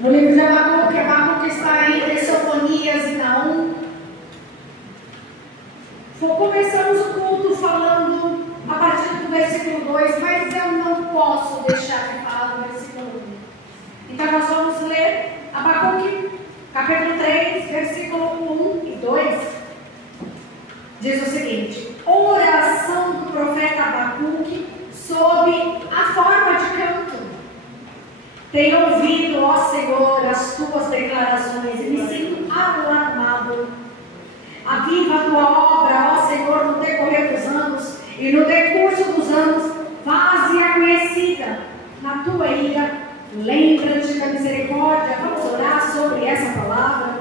No livro de Abacuque está entre Sofonias e Naum. Começamos o culto falando a partir do versículo 2, mas eu não posso deixar de falar do versículo 1. Então nós vamos ler Abacuque, capítulo 3, versículo 1 e 2. Diz o seguinte: oração do profeta Abacuque sob a forma de canto. Tenho ouvido, ó Senhor, as tuas declarações e me sinto alarmado. Aviva a tua obra, ó Senhor, no decorrer dos anos, e no decurso dos anos, faze-a conhecida. Na tua ira, lembra-te da misericórdia. Vamos orar sobre essa palavra.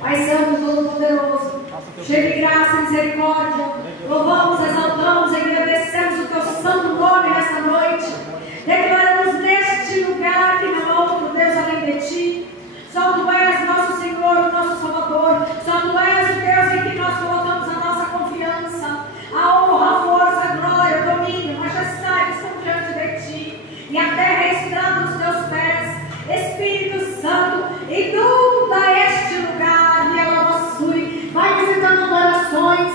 Pai Santo, Todo-Poderoso, cheio de graça e misericórdia, louvamos, exaltamos, agradecemos o teu santo nome nesta noite. Declaramos neste lugar que não há outro Deus além de ti. Só tu és nosso Senhor, o nosso Salvador. Só tu és o Deus em que nós colocamos a nossa confiança. A honra, a força, a glória, o domínio, a majestade estão diante de ti. E a terra é estrada dos teus pés. Espírito Santo, inunda este lugar. E ela possui. Vai visitando corações.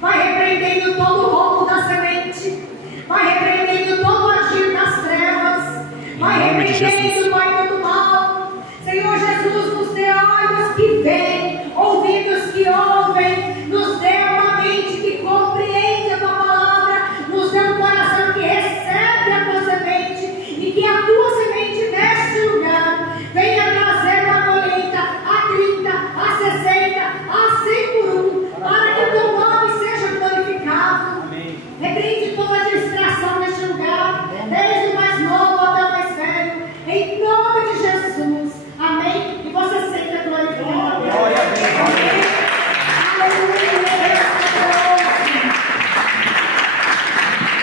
Vai repreendendo todo o roubo da semente. Vai repreendendo todo o agir das trevas. Vai repreendendo, Pai, todo o mal. Senhor Jesus, nos dê olhos que veem, ouvidos que ouvem, nos dê uma mente que compreende a tua palavra, nos dê um coração que recebe a tua semente e que a tua semente neste lugar venha trazer uma colheita a 30, a 60, a 100 por 1, para que o teu nome seja glorificado. Amém. Repreende toda a distração neste lugar, desde o mais novo até o mais velho, em nome de Jesus. Amém? E você senta glorificando. Glória a Deus. Amém. Aleluia.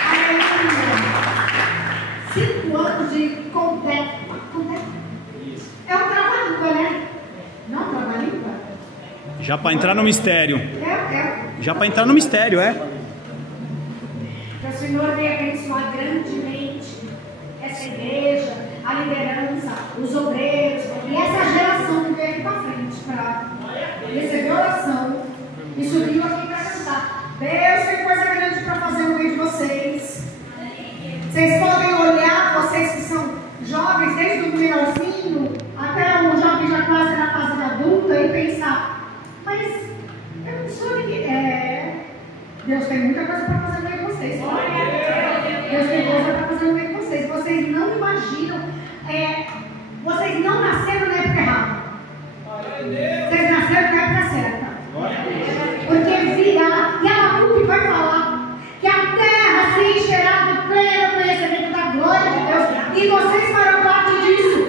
Aleluia. 5 anos de Contec. É um trava-língua, né? Não trava-língua? Já para entrar no mistério. Já para entrar no mistério, é? Que o Senhor venha abençoar grandemente essa igreja, a liderança, os obreiros e essa geração que veio aqui para frente para receber oração e subiu aqui para cantar. Deus tem coisa grande para fazer no meio de vocês. Vocês podem olhar, vocês que são jovens, desde o menorzinho até o jovem já quase na fase da adulta, e pensar: mas eu não sou ninguém. Deus tem muita coisa para fazer no meio de vocês. Deus tem coisa para fazer no meio de vocês. Vocês não imaginam. Vocês não nasceram na época errada. Vocês nasceram na época certa. Porque virá, e a Abacuque vai falar que a terra se encherá do pleno conhecimento da glória de Deus. E vocês farão parte disso.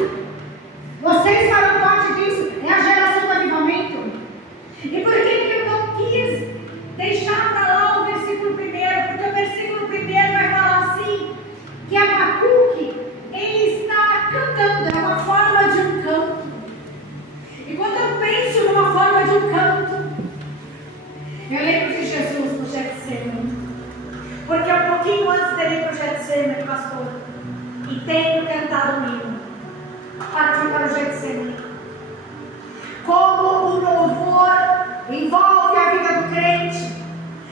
Vocês farão parte disso. É a geração do avivamento. E por que eu não quis deixar para lá o versículo 1? Porque o versículo 1 vai falar assim: que Abacuque, ele está cantando, é uma forma de um canto. E quando eu penso numa forma de um canto, eu lembro de Jesus no Getsemane. Porque um pouquinho antes dele ir para o Getsemane, pastor, e tenho cantado o hino, partiu para o Getsemane. Como o louvor envolve a vida do crente.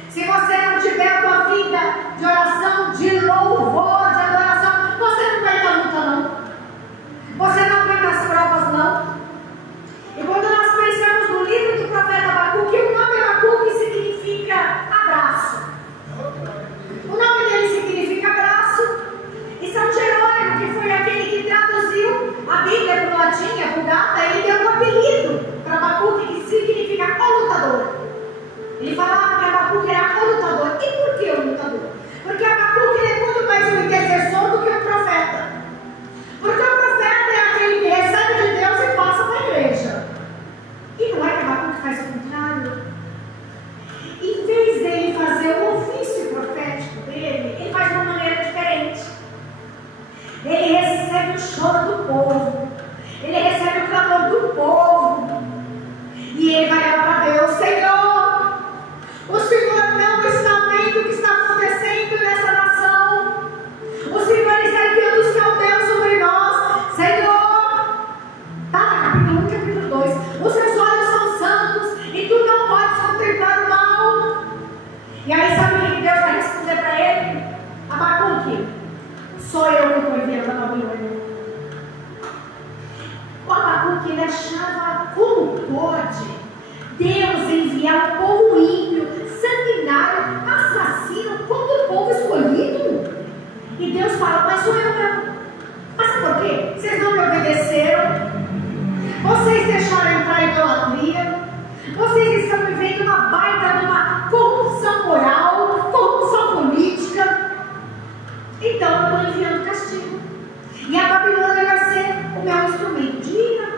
Se você não tiver a tua vida de oração, de louvor, de adoração, você não vai na luta, não. Você não vai nas provas, não. E quando nós pensamos no livro do profeta Abacuque, o nome Abacuque significa abraço. O nome dele significa abraço. E São Jerônimo, que foi aquele que traduziu a Bíblia para o latim, a Vulgata, ele deu um apelido para Abacuque que significa o lutador. Ele falava que Abacuque era o lutador. E por que o lutador? Porque Abacuque é muito mais um intercessor do que um profeta. Porque o profeta é aquele que recebe de Deus e passa para a igreja. E não é que Abacuque faz o contrário. Em vez dele fazer o ofício profético dele, ele faz de uma maneira diferente. Ele recebe o choro do povo. Ele recebe o clamor do povo. E ele vai lá para Deus: Senhor, o capítulo 1 e capítulo 2. Os seus olhos são santos e tu não podes contemplar o mal. E aí sabe o que Deus vai responder para ele? Abacuque, sou eu que estou enviando a Babilônia. O Abacuque, ele achava como pode Deus enviar um povo ímpio, sanguinário, assassino contra o povo escolhido. E Deus fala, mas sou eu mesmo. Mas por quê? Vocês não me obedeceram, vocês deixaram entrar a idolatria, vocês estão vivendo uma baita de uma corrupção moral, corrupção política. Então eu estou enviando castigo. E a Babilônia vai ser o meu instrumento de ira.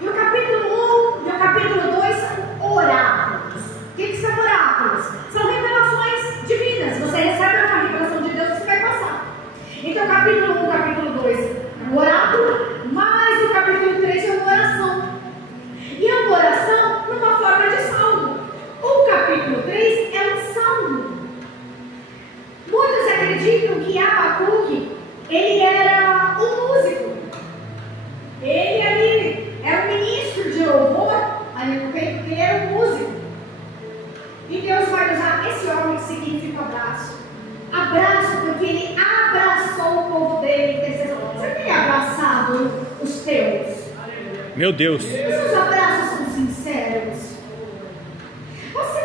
E o capítulo 1 e o capítulo 2 são oráculos. O que são oráculos? São revelações divinas. Você recebe uma revelação de Deus e você vai passar. Então, capítulo 1 e capítulo 2 é um oráculo, mas o capítulo 3 é uma oração. E é uma oração numa forma de salmo. O capítulo 3 é um salmo. Muitos acreditam que Abacuque, ele era um músico. Ele ali era um ministro de louvor, ali no peito, porque ele era um músico. E Deus vai usar esse homem que significa abraço. Abraço porque ele abraçou o povo dele. Você tem abraçado os teus? Meu Deus. Os seus abraços são sinceros? Você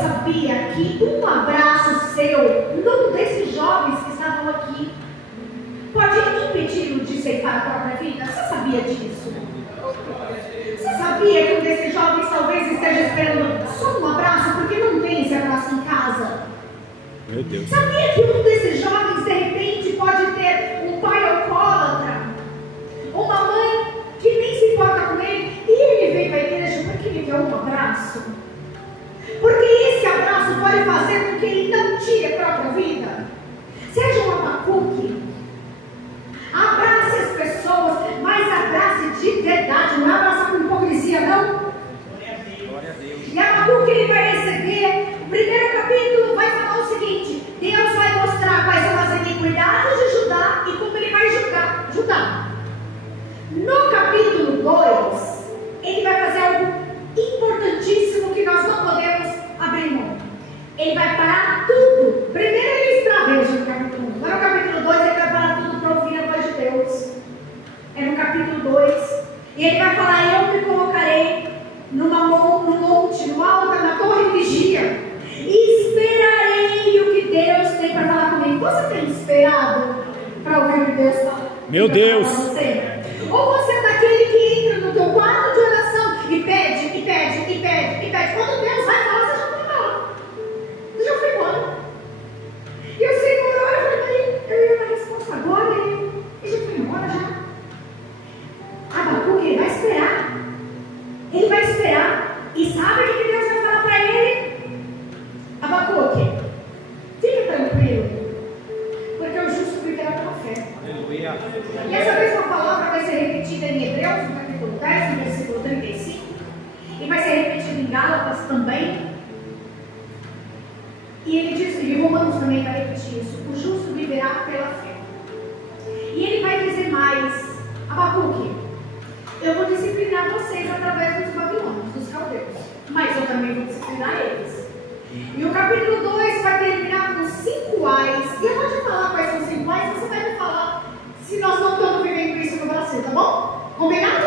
sabia que um abraço seu, num desses jovens que estavam aqui, pode impedi-lo de ceifar a própria vida? Você sabia disso? Você sabia que um desses jovens talvez esteja esperando só um abraço porque não tem esse abraço em casa? Meu Deus. Sabia que um desses jovens de repente pode ter um pai alcoólatra, uma mãe que nem se importa com ele, e ele vem para a igreja porque ele quer um abraço? Porque esse abraço pode fazer com que ele não tire a própria vida. Seja um Abacuque, abrace as pessoas, mas abrace de verdade, não é abraçar com hipocrisia, não. Glória a Deus. E Abacuque ele vai receber, o primeiro capítulo vai falar o seguinte: Deus vai mostrar quais são as iniquidades de Judá e como ele vai julgar Judá. No capítulo 2, ele vai fazer algo importantíssimo que nós não podemos abrir mão. Ele vai parar tudo. Primeiro ele extraveja no capítulo 1, mas no capítulo 2 ele vai parar tudo para ouvir a voz de Deus. É no capítulo 2. E ele vai falar: eu me colocarei num monte, numa alta, na torre vigia, e esperarei o que Deus tem para falar comigo. Você tem esperado para ouvir o que Deus fala? Meu Deus! Ou você é daquele que entra no teu quarto de oração e pede, e pede, e pede, e pede. Quando Deus vai falar, você já foi embora. Você já foi embora. E o Senhor olha e fala: eu ia dar resposta agora, e já foi embora já. Abacuque, ele vai esperar. Ele vai esperar. E sabe o que Deus vai falar para ele? Abacuque, fique tranquilo, porque o justo viverá pela fé. Aleluia. E essa mesma palavra vai ser repetida em Hebreus, no capítulo 10, no versículo 35, e vai ser repetida em Gálatas também. E ele diz, e Romanos também vai repetir isso: o justo viverá pela fé. E ele vai dizer mais: Abacuque, eu vou disciplinar vocês através dos babilônios, dos caldeus, mas eu também vou disciplinar eles. E o capítulo 2 vai terminar com 5 ais. E eu vou te falar quais são os 5 ais, você vai me falar se nós não estamos vivendo isso no Brasil, tá bom? Combinado?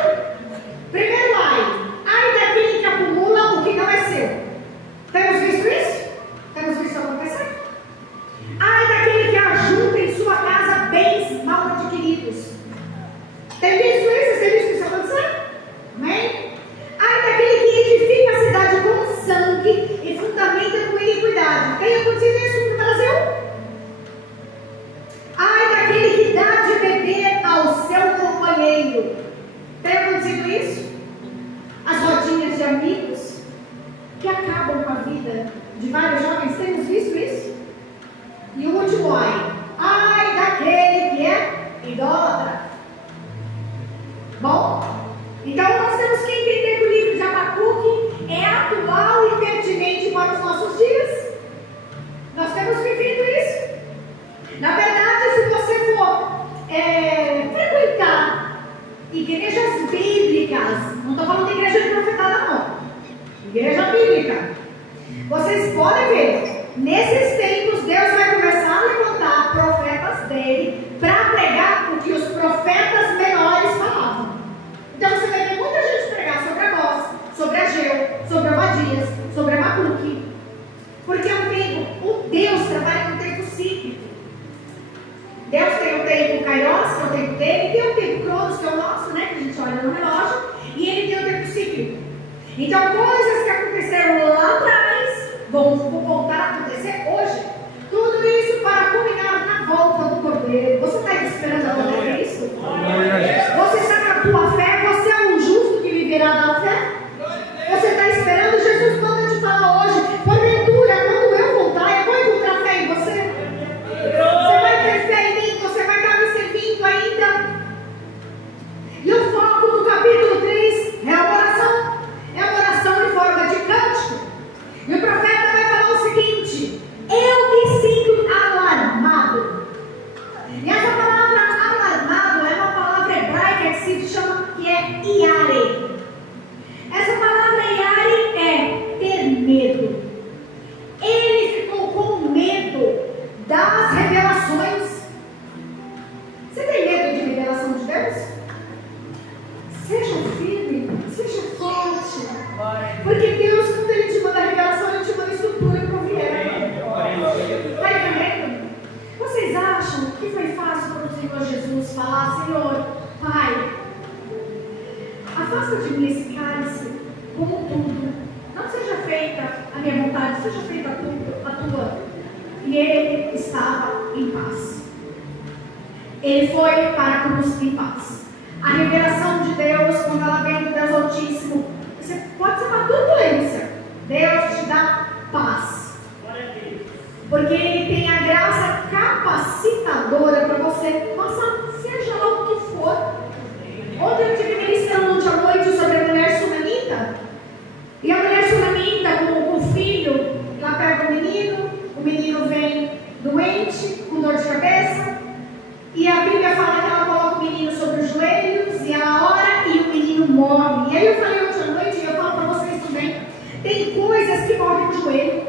Primeiro ai daquele que acumula o que não é seu. Temos visto isso? Temos visto acontecer? Ai daquele que ajunta em sua casa bens mal adquiridos. Tem visto isso? Tem visto isso acontecer? Amém? Ai daquele que edifica a cidade com sangue e fundamenta com iniquidade. Tem acontecido isso no Brasil? Ai daquele que dá de beber ao seu companheiro. Tem acontecido isso? As rodinhas de amigos que acabam com a vida de vários jovens. Temos visto isso? E o último ai daquele que é idólatra. Bom, então nós temos que entender que o livro de Abacuque é atual e pertinente para os nossos dias. Nós temos vivido isso. Na verdade, se você for frequentar igrejas bíblicas, bíblicas. Não estou falando de igreja de profetada, não. Igreja bíblica. Vocês podem ver, nesses tempos, Deus vai começar a levantar profetas dele para pregar o que os profetas menores falavam. Então você vai ver muita gente pregar sobre Amós, sobre Ageu, sobre Obadias, sobre Abacuque. Porque é um tempo, o Deus trabalha no tempo cíclico. Deus tem o tempo Kairos, que é o tempo dele, tem o tempo Cronos, que é o nosso, né, que a gente olha no relógio, e ele tem o tempo cíclico. Então coisas que aconteceram lá atrás vão voltar a acontecer hoje. Tudo isso para culminar na volta do Cordeiro. Você está esperando a volta de Cristo? Você está com a tua fé? Você é um justo que viverá da fé? Você está esperando? Jesus manda te falar hoje, porventura, quando eu voltar, eu vou encontrar fé em você? Você vai ter fé em mim? Você vai estar me servindo ainda? E o foco do capítulo 3 é a oração. É uma oração em forma de cântico. E o profeta vai falar o seguinte: eu me sinto alarmado. E essa palavra alarmado é uma palavra hebraica que é iare. Essa palavra iare é ter medo. Ele ficou com medo das revelações. Você tem medo de revelação de Deus? Seja firme, seja forte. Porque Deus, quando Ele te manda revelação, Ele te manda estrutura para o vier. Está entendendo? Vocês acham que foi fácil para o Senhor Jesus falar: Senhor, Pai, afasta de mim esse cálice, contudo, não seja feita a minha vontade, seja feita a tua. E ele estava em paz. Ele foi para a cruz em paz. A revelação de Deus, quando ela vem do Deus Altíssimo, você pode ser uma turbulência. Deus te dá paz. Porque Ele tem a graça capacitadora para você passar, seja lá o que for. Ontem eu estive ministrando ontem à noite sobre a mulher sunamita. E a mulher sunamita com o filho, ela pega o menino vem doente, com dor de cabeça. E a Bíblia fala que ela coloca o menino sobre os joelhos e ela ora e o menino morre. E aí eu falei ontem à noite, e eu falo para vocês também, tem coisas que morrem no joelho.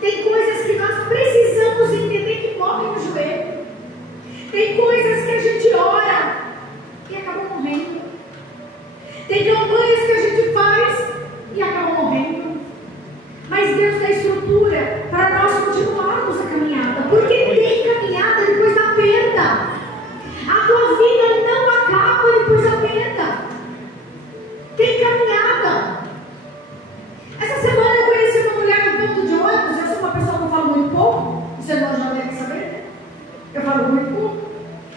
Tem coisas que nós precisamos entender que morrem no joelho. Tem coisas que a gente ora e acaba morrendo. Tem campanhas que a gente faz e acaba morrendo. Mas Deus dá estrutura para nós continuarmos a caminhada. Porque tem caminhada depois da perda. A tua vida não acaba depois da perda. Tem caminhada. Essa semana eu conheci uma mulher no ponto de ônibus. Eu sou uma pessoa que eu falo muito pouco. Você não já deve saber. Eu falo muito pouco.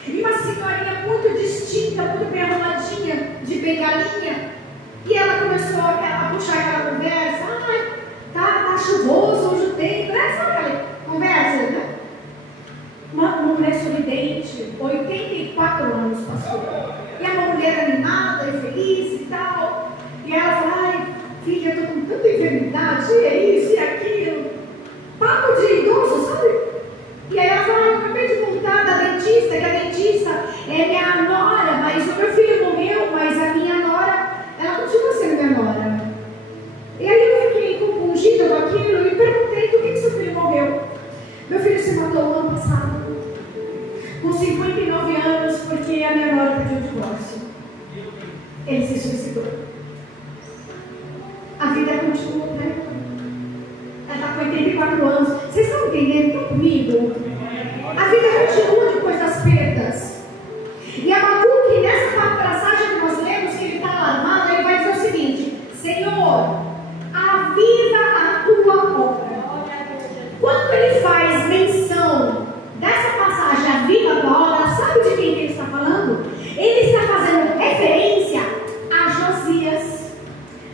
E uma senhorinha muito distinta, muito bem arrumadinha, de bengalinha. E ela começou a puxar aquela conversa. Ai, tá chuvoso, hoje tem. Sabe aquela conversa, né? Uma mulher sorridente, 84 anos passou. E é uma mulher animada e feliz e tal. E ela fala: ai, filha, eu tô com tanta enfermidade, é isso e aquilo. Papo de idoso, sabe? E aí ela fala: eu acabei de voltar da dentista, que a dentista é minha nora, mas o meu filho morreu, mas a minha nora, ela continua sendo minha nora. E aí eu fiquei compungida com aquilo e perguntei: por que seu filho morreu? Meu filho se matou no ano passado, com 59 anos, porque a minha nora pediu o divórcio. Ele se suicidou. A vida continua, né? Ela está com 84 anos. Vocês estão entendendo? Estão comigo? A vida continua depois das perdas. E Abacuque, nessa passagem que nós lemos, que ele está alarmado, ele vai dizer o seguinte: Senhor, aviva a tua obra. Quando ele faz menção dessa passagem, aviva a tua obra, sabe de quem ele está falando? Ele está fazendo referência a Josias,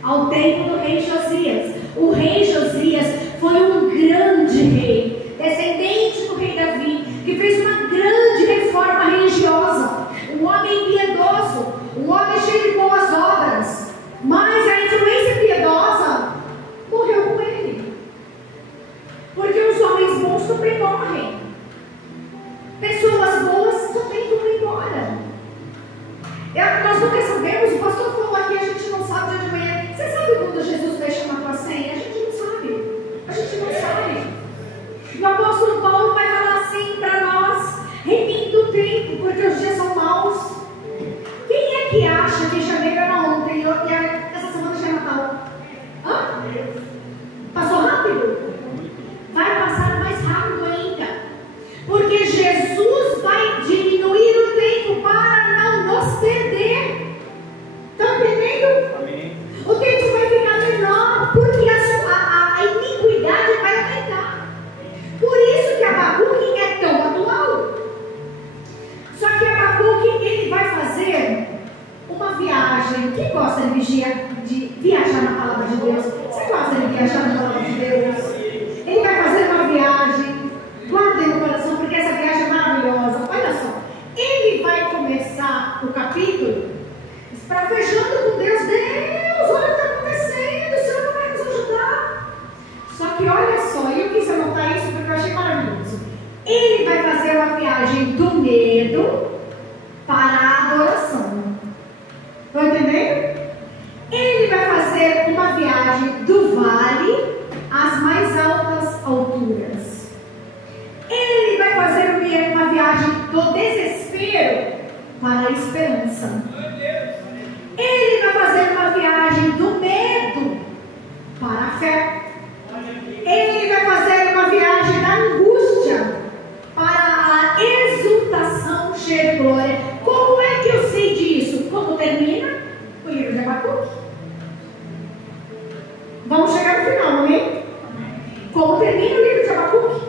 ao tempo do rei Josias. O rei Josias foi um grande rei, descendente do rei Davi, que fez uma grande reforma religiosa, um homem piedoso, um homem cheio de boas obras, mas a influência piedosa morreu com ele, porque os homens bons também morrem, pessoas boas também vão embora. Nós nunca sabemos Jesus vai chamar para a ceia? A gente não sabe. A gente não sabe. E o apóstolo Paulo vai falar assim para nós: remendo o tempo, porque os dias são maus. Quem é que acha que janeiro era ontem e essa semana já é Natal? Hã? Passou rápido? Vai passar mais rápido ainda. Porque Jesus vai diminuir o tempo para não nos perder. Estão entendendo? Amém. O tempo vai ficar menor, porque a iniquidade vai aumentar. Por isso que Abacuque é tão atual. Só que Abacuque, ele vai fazer uma viagem. Quem gosta de viajar na palavra de Deus? Você gosta de viajar na palavra de Deus? Ele vai fazer uma viagem. Guardem no coração, porque essa viagem é maravilhosa. Olha só. Ele vai começar o capítulo espravejando com Deus. Deus, olha o que está acontecendo. O Senhor não vai nos ajudar. Só que olha só, eu quis anotar isso porque eu achei maravilhoso. Ele vai fazer uma viagem do medo para a adoração. Estão entendendo? Ele vai fazer uma viagem do vale às mais altas alturas. Ele vai fazer uma viagem do desespero para a esperança. Ele vai fazer uma viagem do medo para a fé. Ele vai fazer uma viagem da angústia para a exultação cheia de glória. Como é que eu sei disso? Como termina o livro de Abacuque? Vamos chegar no final, amém? Como termina o livro de Abacuque?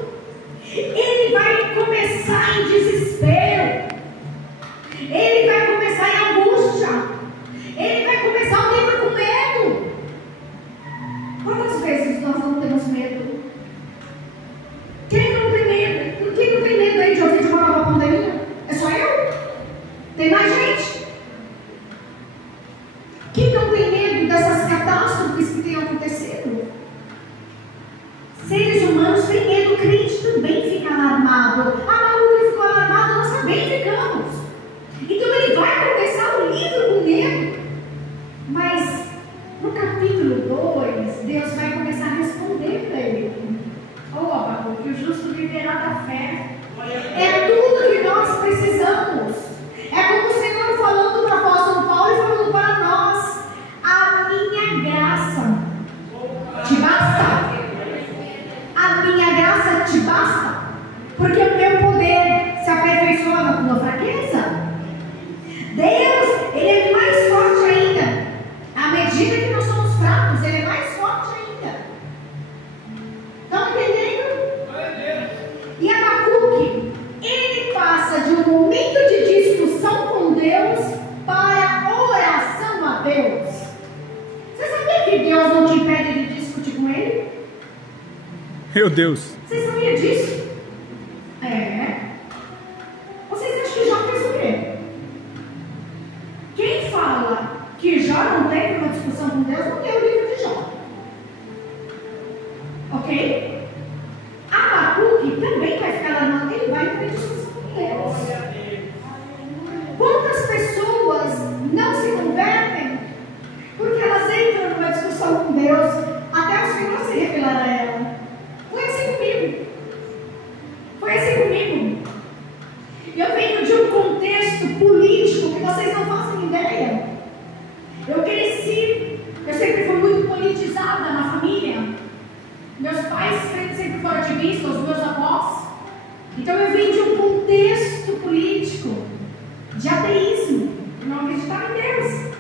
Ele vai começar em desespero. Ele vai começar em angústia. Ele vai começar o livro com medo. Quantas vezes nós não temos medo? Quem não tem medo? Quem não tem medo aí de ouvir de uma nova pandemia? É só eu? Tem mais gente? Quem não tem medo dessas catástrofes que têm acontecido? Seres humanos têm medo, o crente também fica alarmado. Ele ficou alarmado, nós também ficamos. Então ele vai começar o livro com medo. Mas no capítulo 2, Deus vai começar a responder para ele. Abacuque, o justo viverá da fé. É tudo que nós precisamos. É como o Senhor falando para o apóstolo Paulo e falando para nós: a minha graça te basta. A minha graça te basta, porque o meu poder se aperfeiçoa na tua fraqueza. Deus, Ele é mais forte ainda. À medida que nós somos fracos, Ele é mais forte ainda. Estão entendendo? E Abacuque, ele passa de um momento de discussão com Deus para oração a Deus. Você sabia que Deus não te impede de discutir com Ele? Meu Deus. Vocês sabiam disso? Vocês acham que Jó fez o quê? Quem fala que Jó não teve uma discussão com Deus não leu o livro de Jó. Ok? Abacuque também vai ficar lá, não, ele vai ter discussão com Deus. Quantas pessoas não se convertem porque elas entram numa discussão com Deus até o Senhor se revelar a ela? Foi assim comigo. Eu venho de um contexto político que vocês não fazem ideia. Eu cresci, eu sempre fui muito politizada na família. Meus pais sempre foram ativistas, os meus avós. Então eu venho de um contexto político de ateísmo. Eu não acreditava em Deus.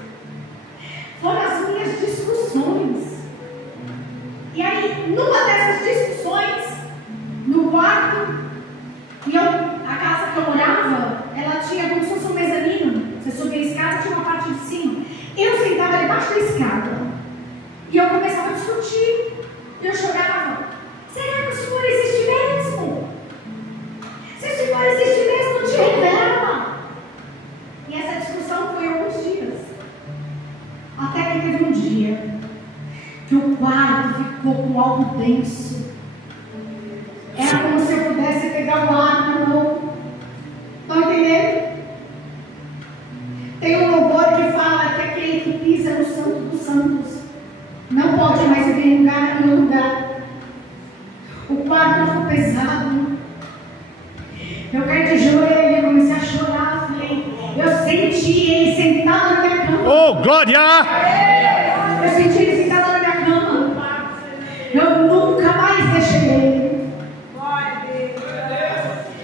Foram as minhas discussões. E aí, numa dessas discussões, no quarto, a casa que eu morava, ela tinha como se fosse um mezanino. Você subia a escada, tinha uma parte de cima. Eu sentava debaixo da escada e eu começava a discutir. Eu chorava. Será que o Senhor existe mesmo? Se o Senhor existe mesmo, te revela. E essa discussão foi alguns dias. Até que teve um dia que o quarto ficou com algo denso. Era como se eu pudesse pegar o ar na mão. Estão entendendo? Tem um louvor que fala que aquele que pisa no santo dos santos Não pode mais viver em nenhum lugar. O quarto ficou pesado. Eu caí de joelho, comecei a chorar. Eu senti ele sentado na minha cama. Oh, glória! Eu senti ele sentado na minha cama. Eu nunca mais deixei ele.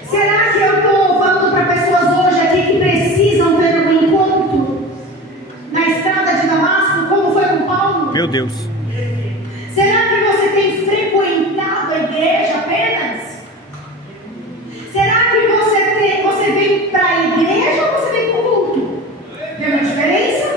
Será que eu estou falando para pessoas hoje aqui que precisam ter um encontro na estrada de Damasco, como foi com Paulo? Meu Deus. Será que você tem frequentado a igreja apenas? Será que você vem para a igreja ou você vem para o culto? Tem uma diferença?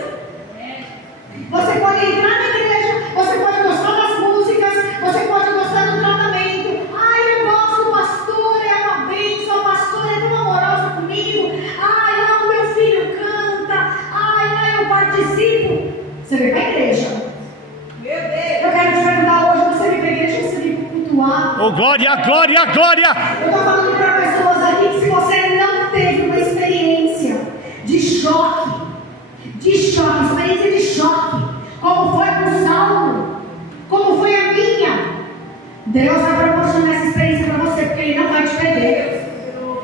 Você pode entrar na igreja, você pode gostar das músicas, você pode gostar do tratamento. Ai, eu gosto, o pastor é uma bênção, o pastor é tão amoroso comigo. Ai, não, meu filho canta. Ai, eu participo. Você vem para a igreja. Eu quero te perguntar hoje, você vem para a igreja ou você vem para cultuar? Oh, glória, glória, glória! Eu estou falando para pessoas aqui que se você não teve uma experiência de choque, experiência de choque, como foi com Saulo, como foi a minha, Deus vai proporcionar essa experiência para você, porque Ele não vai te perder.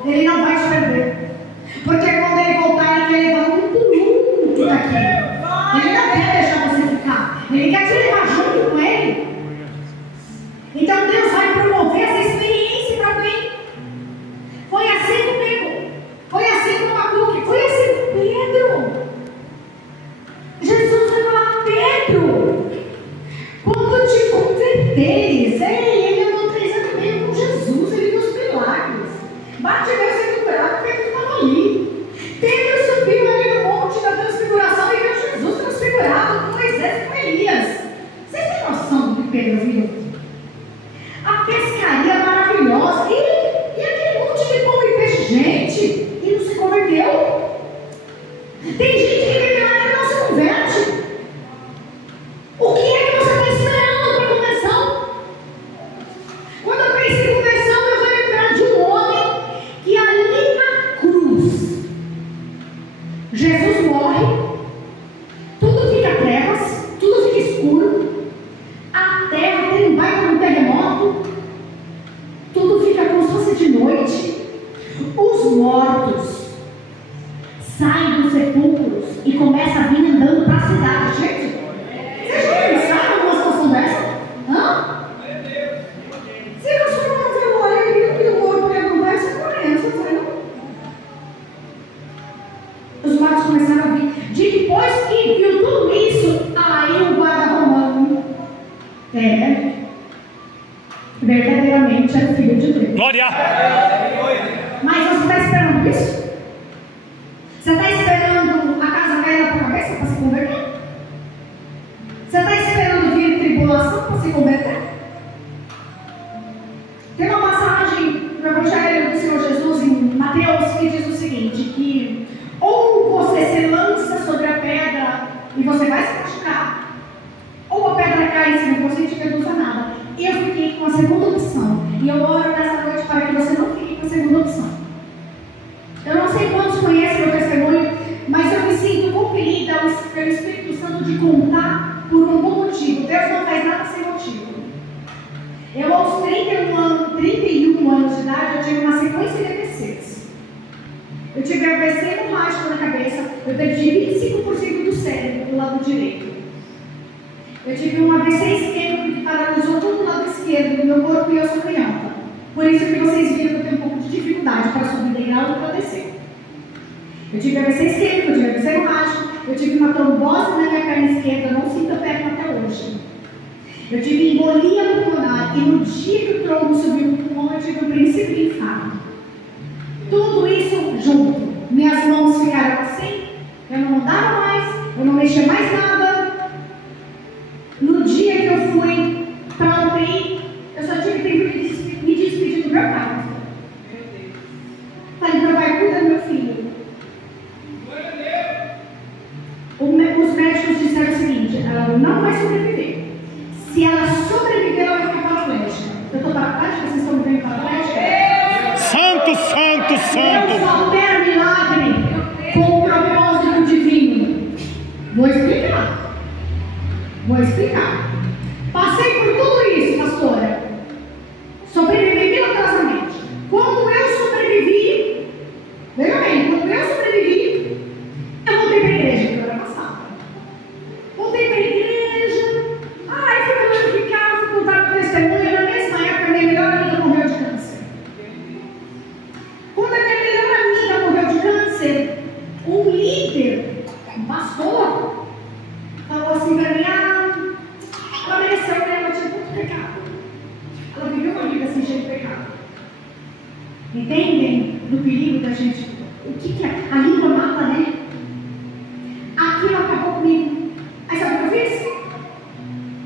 Ele não vai te perder. Porque quando Ele voltar, Ele quer levar muito daqui. Ele não quer deixar você ficar. Ele quer te levar junto com Ele. Então Deus vai promover essa experiência para alguém. Foi assim comigo. Foi assim com Abacuque. Foi assim com Pedro. Jesus vai falar: Pedro, quando te converteres, ele andou 3 anos e meio com Jesus, ele viu os milagres. Bartimeu sendo curado, Pedro estava ali. Pedro subiu ali no monte da transfiguração e viu Jesus transfigurado com Moisés e com Elias. Vocês têm noção do que Pedro viu? A pescaria maravilhosa. E aquele monte de pão e peixe, gente, e não se converteu. Tem gente que vem lá e não se converte. O que é que você está esperando para conversão? Quando eu penso em conversão, eu vou lembrar de um homem que ali na cruz, Jesus morre, tudo fica trevas, tudo fica escuro, a terra tem um baita de um terremoto, tudo fica como se fosse de noite, os mortos saem dos sepulcros e começam a vir andando para a cidade. Gente, vocês já pensaram numa situação dessa? Hã? Se você for fazer uma olhada e o morto perguntar, você conhece, você não? Os mortos começaram a vir. Depois que viu tudo isso, aí o guarda romano verdadeiramente era o Filho de Deus. Glória! Mas você está esperando isso? Você está esperando a casa cair na tua cabeça para se converter? Você está esperando vir tribulação para se converter? Tem uma passagem no Evangelho do Senhor Jesus em Mateus que diz o seguinte, que ou você se lança sobre a pedra e você vai se machucar, ou a pedra cai em cima e você não te reduz a nada. Eu fiquei com a segunda opção, e eu oro nessa noite para que você não fique com a segunda opção. Eu não sei quantos conhecem meu testemunho, mas eu me sinto compelida pelo Espírito Santo de contar por um bom motivo. Deus não faz nada sem motivo. Eu, aos 31 anos de idade, eu tive uma sequência de AVCs. Eu tive AVC hemorrágico na cabeça, eu perdi 25% do cérebro do lado direito. Eu tive um AVC isquêmico que paralisou todo o lado esquerdo do meu corpo e eu sou canhota. Por isso que vocês viram que eu tenho um pouco de dificuldade para subir degrau e para descer. Eu tive AVC isquêmico, eu tive AVC hemorrágico, eu tive uma trombose na minha perna esquerda, eu não sinto a perna até hoje. Eu tive embolia pulmonar e no dia que o trombo subiu no pulmão, eu tive um princípio de infarto. Tudo isso junto. Minhas mãos ficaram assim, eu não andava mais, eu não mexia mais nada. No dia que eu fui para a UTI, eu só tive tempo de me despedir do meu pai. Falei, meu pai, cuida do meu filho. Os médicos disseram o seguinte, ela não vai sobreviver. Se ela sobreviver, ela vai ficar paraplégica. Eu estou paraplégica? Vocês estão me vendo paraplégica? Santo, santo, santo! Deus opera milagre com um propósito divino. Vou explicar. Vou explicar. Passei por tudo isso, pastora. Sobrevivi milagrosamente. Quando eu sobrevivi, veja bem, quando eu sobrevivi, eu voltei para a igreja que eu era passada. Voltei para a igreja. Ai, fui glorificar, fui contar com testemunha. Na mesma época, minha melhor amiga morreu de câncer. Quando a minha melhor amiga morreu de câncer, um líder, um pastor, falou assim para mim: ela mereceu, né? Ela tinha muito pecado. Ela viveu uma vida assim cheia de pecado. Entendem do perigo da gente? O que é? A língua mata, né? Aquilo acabou comigo. Aí sabe o que eu fiz?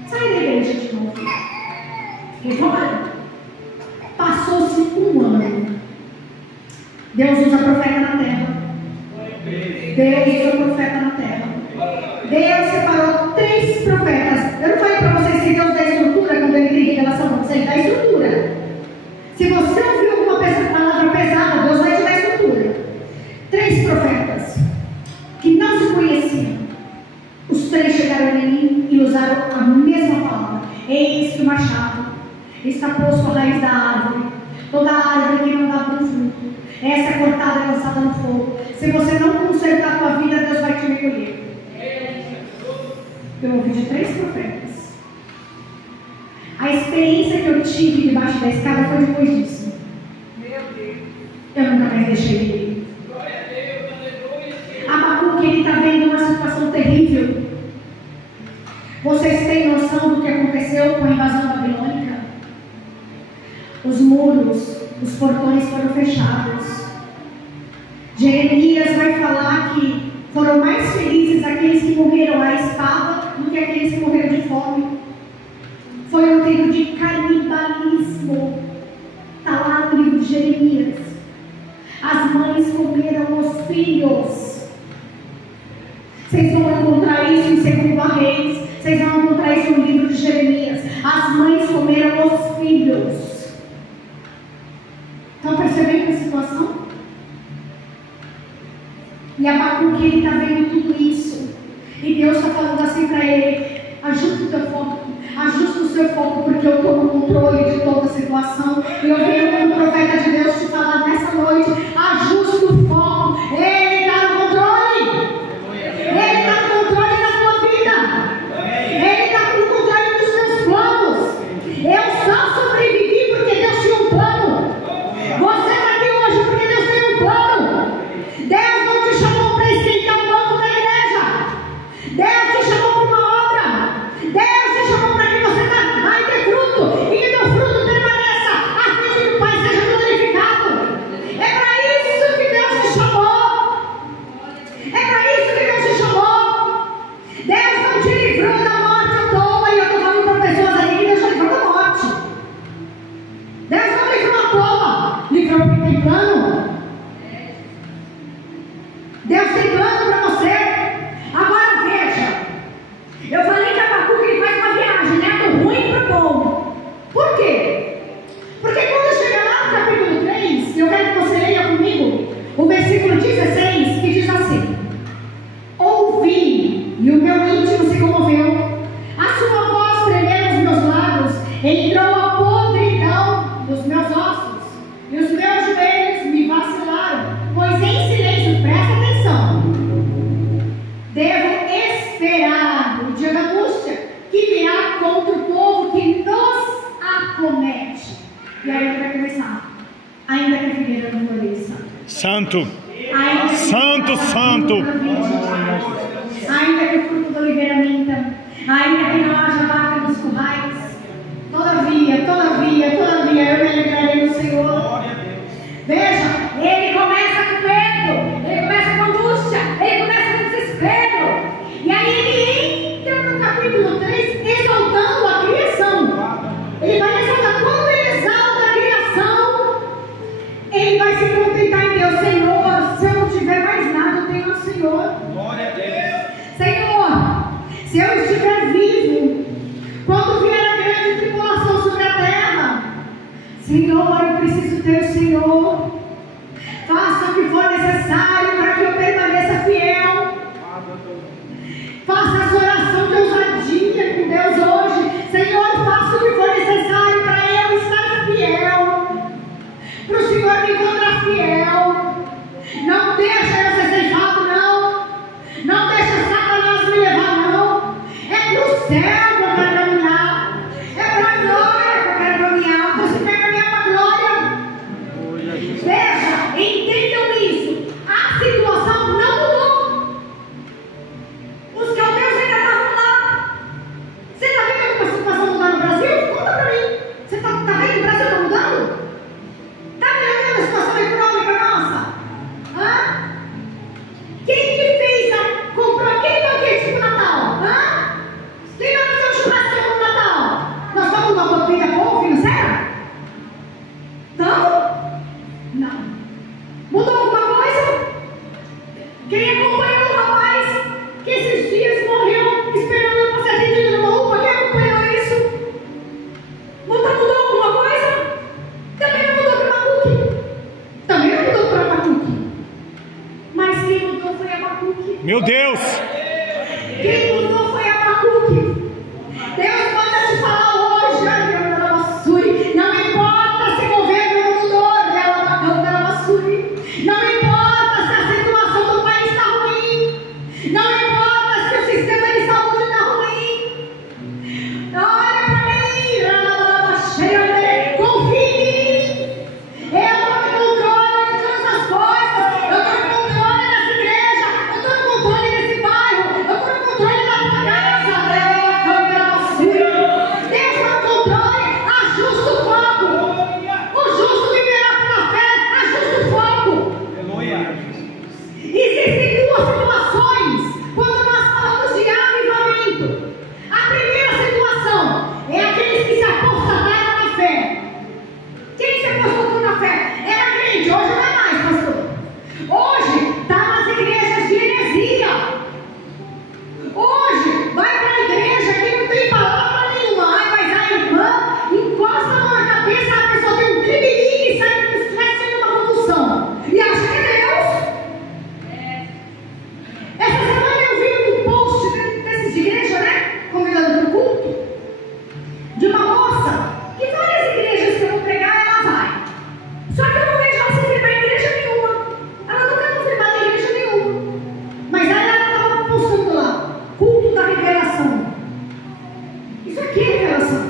Saí da igreja de novo. Fiquei fora. Passou-se um ano. Deus usa profeta na terra. Deus usa profeta na terra. Deus separou 3 profetas. Eu não falei para vocês que Deus dá estrutura quando Ele tem revelação para você, Ele dá estrutura. Se você ouvir alguma palavra pesada, Deus vai te dar estrutura. 3 profetas que não se conheciam. Os 3 chegaram em mim e usaram a mesma palavra. Eis que o machado está posto à raiz da árvore. Toda árvore que não dá fruto, essa é cortada e lançada no fogo. Se você não consertar a tua vida, Deus vai te recolher. Eu ouvi de 3 profetas. A experiência que eu tive debaixo da escada foi depois disso. Meu Deus. Eu nunca mais deixei de ir. Abacuque, ele está vendo uma situação terrível. Vocês têm noção do que aconteceu com a invasão babilônica? Os muros, os portões foram fechados. Jeremias vai falar que foram mais felizes aqueles que morreram à espada do que aqueles que morreram de fome. Foi um tempo de canibalismo. Está lá no livro de Jeremias. As mães comeram os filhos. Vocês vão encontrar isso em 2 Reis. Vocês vão encontrar isso no livro de Jeremias. As mães comeram os filhos. Estão percebendo a situação? E Abacuque, ele está vendo tudo isso. E Deus está falando assim para ele: ajusta o teu foco, ajusta o seu foco, porque eu estou no controle de toda a situação. E eu venho como profeta de Deus te falar nessa noite: ajusta o foco. Ele está no controle. Ele está no controle da tua vida. Ele está no controle dos teus planos. Eu só sobrevivi porque Deus tinha um plano. Você está aqui hoje porque Deus tem um plano. Deus não te chamou para esquentar o banco da igreja. Deus te chamou para uma obra. Deus te chamou para que você vai ter fruto e que teu fruto permaneça, a fim de que o Pai seja glorificado. É para isso que Deus te chamou. É para isso que Deus te chamou. Deus não te livrou da morte à toa. E eu estou falando para pessoas aí que Deus te livrou da morte. Deus não livrou à toa. Livrou porque tem plano. Deus tem plano para você. Agora veja. Eu falei que Abacuque, ele faz uma viagem, né? Do ruim para o bom. Por quê? Porque quando chega lá no capítulo 3, eu quero que você leia comigo o versículo 16, que diz assim: ouvi, e o meu íntimo se comoveu, a sua voz tremeu nos meus lábios, entrou a podridão dos meus ossos, e os meus joelhos me vacilaram, pois em silêncio, presta atenção, devo esperar o dia da angústia que virá contra o povo que nos acomete. E aí ele vai começar: ainda que a figueira não floresça, Santo. ainda que Santo, santo. ainda que o fruto da oliveira minta, ainda que não haja vaca nos currais, todavia, eu me alegrarei no Senhor. Veja, ele começa com medo, ele começa com angústia, ele começa com desespero. E aí ele entra no capítulo 3 exaltando a criação. Ele vai exaltar. Quando ele exalta a criação, ele vai se contentar em Deus. Senhor, se eu não tiver mais nada, eu tenho o Senhor. Glória a Deus. Senhor, se eu estiver vivo, quando vier a grande tribulação sobre a terra, Senhor, eu preciso ter o Senhor. Faça o que for necessário para que eu permaneça fiel. Faça essa oração de ousadia Senhor, faça o que for necessário para eu estar fiel, para o Senhor me encontrar fiel. Não deixa eu ser ceifado, não. Não deixa Satanás me levar, não. É pro céu que eu quero caminhar. É pra glória que eu quero caminhar. Você quer caminhar pra glória? Veja, entendam isso. A situação não mudou. Os caldeus ainda estavam lá. Você está vendo alguma situação mudar no Brasil? Conta pra mim. Você está vendo que o Brasil está mudando? Está melhorando a situação econômica nossa? Hã? Quem que fez comprou aquele banquete pro Natal? Hã? Quem vai fazer um churrasco no Natal? Nós estamos numa vida boa financeira? Então? Não. Mudou alguma coisa? Quem acompanhou o rapaz que esses dias morreu esperando para ser atendido numa UPA? Quem acompanhou isso? Mudou alguma coisa? Também não mudou para Abacuque. Também não mudou para Abacuque. Mas quem mudou foi Abacuque. Meu Deus! Quem mudou foi Abacuque. Deus manda te falar hoje, não importa se o governo não mudou, não importa se a situação do país está ruim, não importa se o sistema de saúde está ruim. Olha para mim, confie em mim. Eu estou no controle de todas as coisas. Eu estou no controle dessa igreja. Eu estou no controle desse bairro. Eu estou no controle da tua casa. Deus está no controle. Ajusta o foco. O justo viverá pela fé. Ajusta o foco. Existem duas situações quando nós falamos de avivamento. A primeira situação é aqueles que se apostataram na fé. Quem se apostatou na fé? Era crente, hoje não é mais, pastor. Hoje está nas igrejas de heresia. Hoje vai para a igreja que não tem palavra nenhuma. Ai, mas a irmã encosta a mão na cabeça, a pessoa tem um tremelique e sai como se estivesse tendo uma convulsão. E acha que é Deus. Essa semana eu vi um post desses de igreja, né? Convidando para o culto. De uma moça que várias igrejas que eu vou pregar, ela vai. Só que eu não vejo ela se firmar em igreja nenhuma. Ela nunca está firmada em igreja nenhuma. Mas aí ela estava postando lá, culto da revelação. Isso aqui é revelação.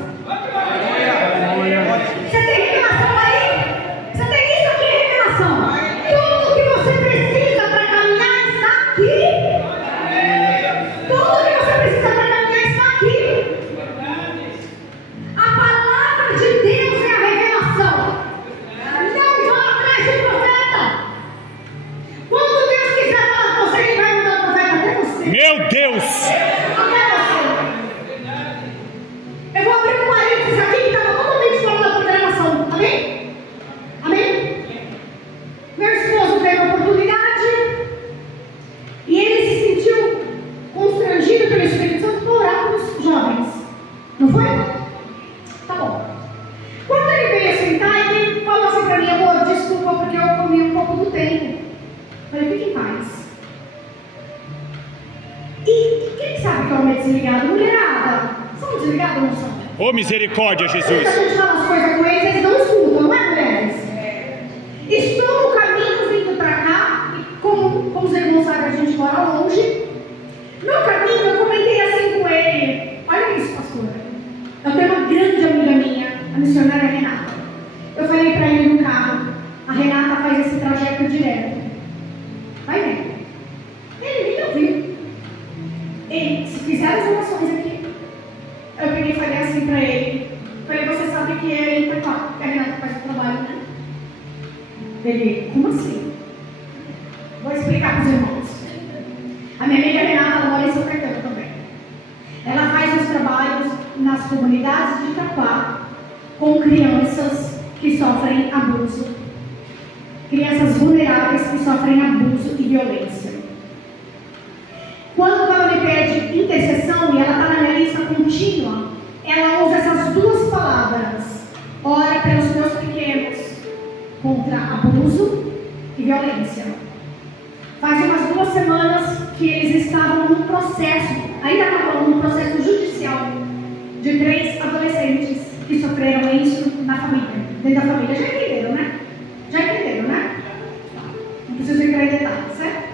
Você tem revelação aí? Você tem isso aqui, revelação. Tudo que você precisa para caminhar está aqui. Tudo que você precisa para caminhar está aqui. A palavra de Deus é a revelação. Não vá atrás de profeta. Quando Deus quiser falar com você, Ele vai mandar o profeta até você. Meu Deus! Até você. Eu vou abrir um parênteses aqui que estava totalmente fora da programação. Amém? Amém? Meu esposo teve a oportunidade e ele se sentiu constrangido pelo Espírito Santo para orar pelos jovens. Não foi? Tá bom. Quando ele veio sentar, ele falou assim para mim: amor, desculpa porque eu comi um pouco do tempo. Falei: fique em paz. E quem sabe que é homem desligado? Mulherada. São desligados ou não são? Ô misericórdia, Se a Jesus! gente fala as coisas com eles, eles não escutam, não é, mulheres? Estou no caminho vindo para cá, e como os irmãos sabem, a gente mora longe. No caminho, eu comentei assim com ele: olha isso, pastora. Eu tenho uma grande amiga minha, a missionária Renata. Eu falei para ele no carro: a Renata faz esse trajeto direto. Vai ver. Ele nem ouviu. Ele, se fizer as orações aqui, eu peguei e falei assim para ele: falei, você sabe que é Interpar, que a Renata faz o trabalho, né? Ele: como assim? Vou explicar para os irmãos. A minha amiga Renata, ela mora em São Caetano também. Ela faz os trabalhos nas comunidades de Itapá com crianças que sofrem abuso. Crianças vulneráveis que sofrem abuso e violência. Quando ela me pede intercessão e ela está na minha lista contínua, ela usa essas duas palavras: ora pelos meus pequenos contra abuso e violência. Faz umas 2 semanas que eles estavam num processo, ainda estavam num processo judicial de 3 sofreram isso na família, dentro da família. Já entenderam, né? Já entenderam, né? Não preciso entrar em detalhes, certo?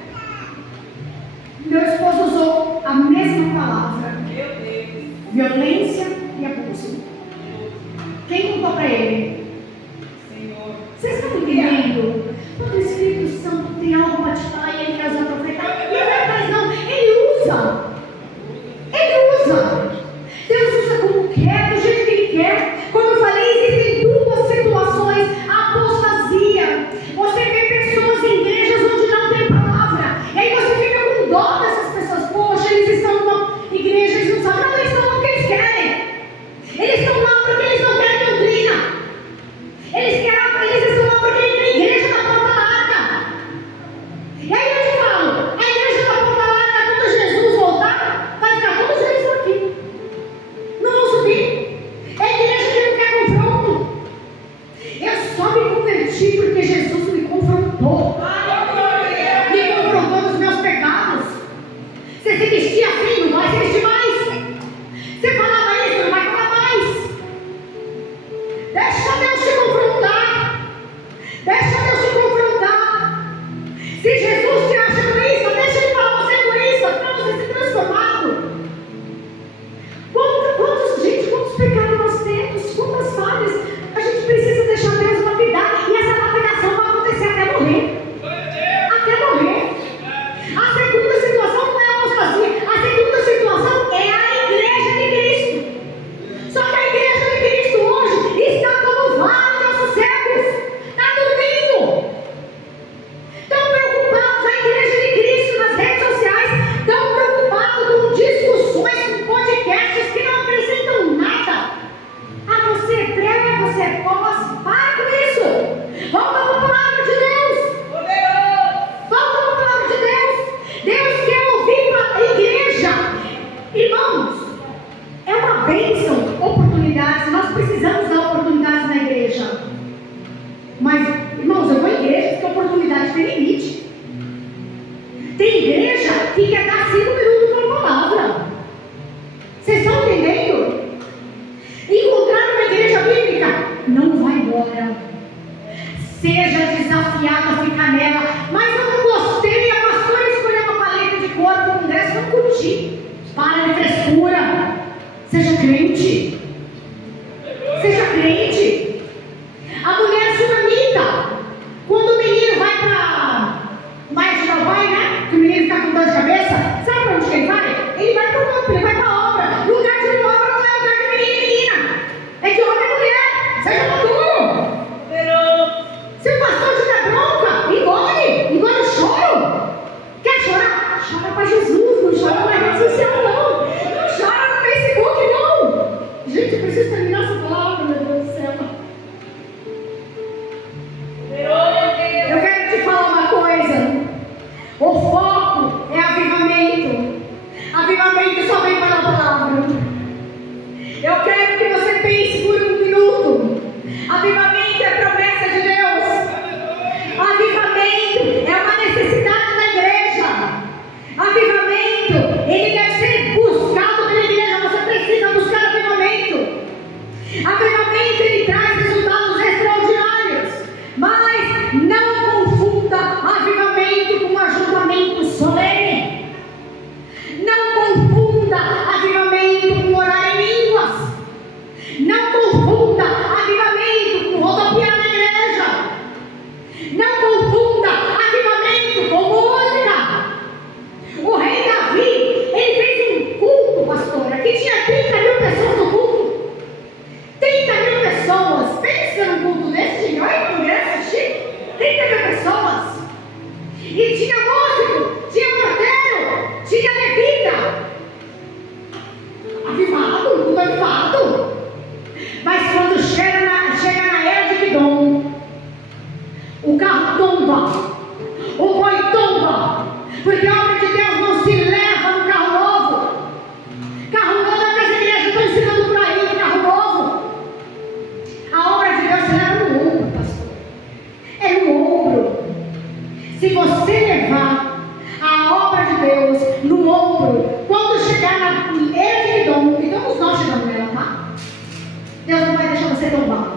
Meu esposo usou a mesma palavra: violência e abuso. Quem contou para ele? Senhor. Vocês estão entendendo? Quando o Espírito Santo tem algo para te falar e ele quer usar profeta, mas não, ele usa. Ele usa. Deus usa como quer, do jeito que ele quer. Como eu falei, existem duas situações: a apostasia. Você vê pessoas em igrejas onde não tem palavra, e aí você fica com dó dessas pessoas. Poxa, eles estão numa igreja, eles não sabem. Não, eles estão lá porque eles querem. Eles estão lá porque eles não querem doutrina. Eles estão lá porque eles têm igreja da porta larga. E aí eu te falo, a igreja da porta larga, quando Jesus voltar, vai ficar todos eles aqui. Não vão subir. É a igreja que não quer confronto. Eu só me converti porque Jesus me confrontou. Me confrontou nos meus pecados. Você se vestia assim, não vai se vestir mais. Você falava isso, não vai falar mais. Deixa Deus te confrontar. Deixa Deus te confrontar. Se Jesus te acha egoísta, deixa ele falar você é egoísta, para você ser transformado. Quantos pecados nós temos, quantas falhas. A gente precisa deixar Deus lapidar. E essa lapidação vai acontecer até morrer. Até morrer. A segunda situação não é a apostasia. A segunda situação é a igreja de Cristo. Só que a igreja de Cristo hoje está como vários nossos cegos. Está dormindo. Estão preocupados, a igreja de Cristo nas redes sociais, estão preocupados com discussões, com podcasts que não acrescentam nada. Ah, você é pré, você é pós, para com isso. Volta para a palavra de Deus. Volta para a palavra de Deus. Deus quer ouvir para a igreja. Irmãos, é uma bênção, oportunidades. Nós precisamos dar oportunidades na igreja. Mas, irmãos, eu vou em igrejas que a oportunidade tem limite. Tem igreja que quer dar 5 minutos por palavra. Vocês estão entendendo? Encontrar uma igreja bíblica, não vai embora. Seja desafiado a ficar nela. Mas eu não gostei, a pastora escolheu uma paleta de cor para o congresso, eu não curti. Para de frescura. Seja crente. Seja crente. A mulher sunamita, quando o menino vai ajudar o pai, né? Que o menino fica com dor de cabeça, sabe para onde que ele vai? Ele vai para o campo, ele vai para a obra. Lugar de obra não é lugar de menino e menina. É de homem e mulher. Seja maduro. Se o pastor te der bronca, engole o choro. Quer chorar? Chora para Jesus, não chora na rede social, não. Não chora no Facebook, não. Gente, eu preciso terminar essa palavra, meu Deus do céu. Eu quero te falar uma coisa. O foco é avivamento. Avivamento só vem pela palavra. Eu quero que você pense por um minuto. Avivamento é promessa de Deus. Avivamento é uma necessidade da igreja. Avivamento, ele deve ser buscado pela igreja. Você precisa buscar avivamento. Avivamento, ele traz resultados extraordinários. Mas não confunda avivamento com ajuntamento solene. Não confunda avivamento com orar em línguas. Não confunda avivamento com rodopiar na igreja. Não confunda avivamento com música. O rei Davi, ele fez um culto, pastora, que tinha 30 mil pessoas no culto. 30 mil pessoas. Pensa num culto desse, gente. Olha que congresso chique. 30 mil pessoas. E tinha músico, tinha porteiro, tinha levita. Avivado, tudo avivado. Mas quando chega na era de Kidom, o carro tomba, o boi tomba, porque a obra de Deus não se leva no carro novo. Carro novo é que as igrejas estão ensinando por aí, no carro novo. A obra de Deus se leva no ombro, pastor. É no ombro. Se você levar a obra de Deus no ombro, quando chegar na era de Kidom, então nós chegamos nela, tá? tombar.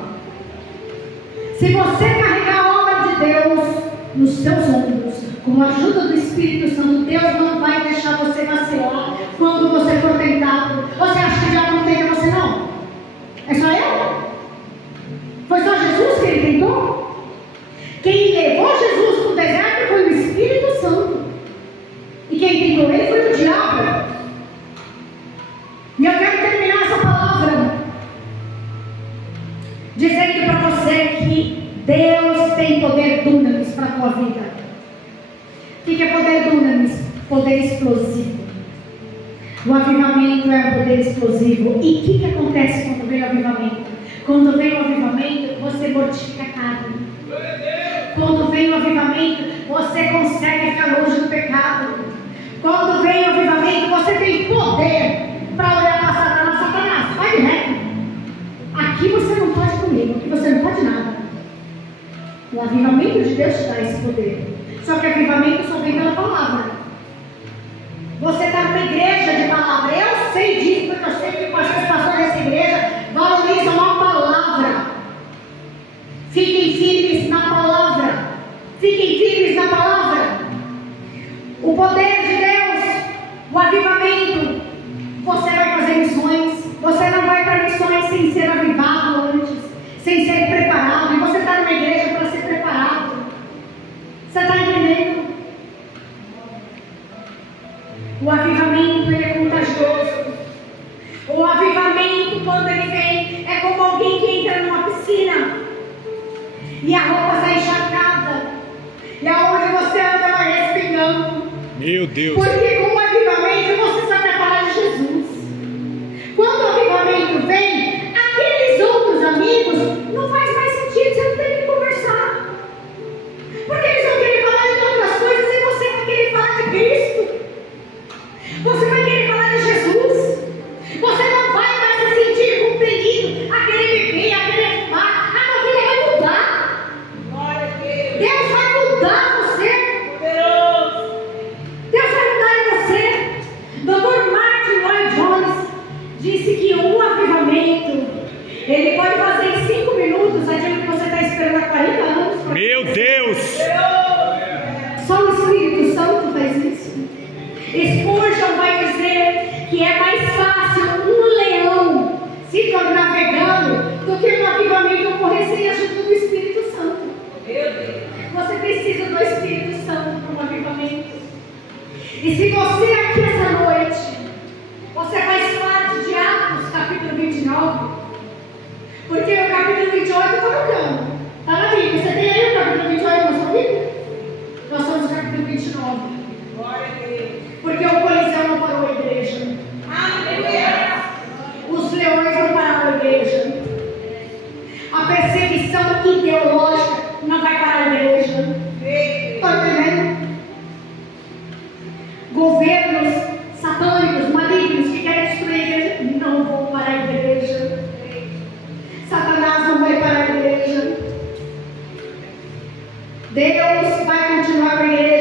Se você carregar a obra de Deus nos seus ombros, com a ajuda do Espírito Santo, Deus não vai deixar você vacilar quando você for tentado. Você acha que já não tenta você não? É só eu? Foi só Jesus que ele tentou? Quem levou Jesus para o deserto foi o Espírito Santo. E quem tentou ele foi o diabo. E eu quero terminar essa palavra dizendo para você que Deus tem poder dunamis para a tua vida. O que é poder dunamis? Poder explosivo. O avivamento é um poder explosivo. E o que acontece quando vem o avivamento? Quando vem o avivamento, você mortifica a carne. Quando vem o avivamento, você consegue ficar longe do pecado. Quando vem o avivamento, você tem poder para olhar para Satanás. Satanás, vai de reto. Aqui você não pode comigo, aqui você não pode nada. O avivamento de Deus te dá esse poder. Só que avivamento só vem pela palavra. Você está numa igreja de palavra. Eu sei disso, porque eu sei que os pastores dessa igreja valorizam uma palavra. Fiquem firmes na palavra. Fiquem firmes na palavra. O poder de Deus, o avivamento. Você vai fazer missões. Você não vai para missões sem ser avivado antes, sem ser preparado. E você está numa igreja para ser preparado. Você está entendendo? O avivamento, ele é contagioso. O avivamento, quando ele vem, é como alguém que entra numa piscina e a roupa está encharcada, e aonde você anda vai respingando. Meu Deus. Porque com o avivamento você sabe a palavra de Jesus. Quando o avivamento vem, aqueles outros amigos não faz mais sentido, você não tem que conversar. Porque eles vão querer falar de outras coisas e você vai querer falar de Cristo. Você vai querer falar de Jesus. Você não vai mais se sentir compelido a querer beber, a querer fumar. A tua vida vai mudar. Deus vai mudar você. Deus vai mudar em você. Dr. Martin Lloyd Jones disse que um avivamento, ele pode fazer em 5 minutos aquilo que você está esperando há 40 anos. Meu Deus! Só o Espírito Santo faz isso. Spurgeon vai dizer que é mais fácil um leão se tornar vegano do que um avivamento ocorrer sem a ajuda do Espírito Santo. Você precisa do Espírito Santo para um avivamento. E se você aqui essa noite, você faz parte de Atos capítulo 29, porque o capítulo 28 está no campo, está na Bíblia. Você tem aí o capítulo 28 na sua Bíblia? Nós somos no capítulo 29. Porque o Coliseu não parou a igreja. Os leões não pararam a igreja. A perseguição ideológica não vai parar a igreja. Está entendendo? Governos satânicos, malignos que querem destruir a igreja não vão parar a igreja. Satanás não vai parar a igreja. Deus vai continuar com a igreja.